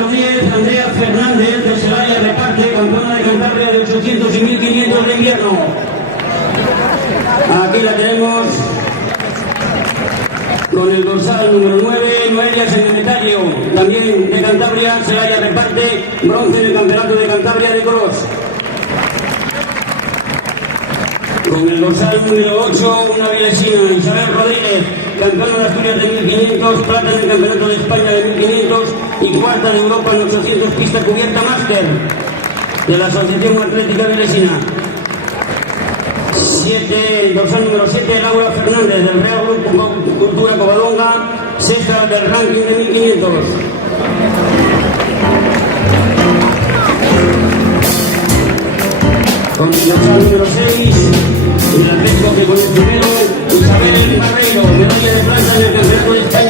número 10, Andrea Fernández de Celaya Reparte, campeona de Cantabria de 800 y 1500 de invierno. Aquí la tenemos con el dorsal número 9, Noelia Senemetario, también de Cantabria, Celaya Reparte, bronce en el Campeonato de Cantabria de Cross. Con el dorsal número 8, una vilesina, Isabel Rodríguez, campeona de Asturias de 1500, plata en el Campeonato de España de 1500 y cuarta de Europa en 800 pista cubierta máster de la Asociación Atlética Vilesina. Dorsal número 7, Laura Fernández del Real Grupo Cultura Covadonga, sexta del ranking de 1500. Con el dorsal número 6, el atleto que con el primero, Isabel Barreiro, medalla de plata en el Campeonato de España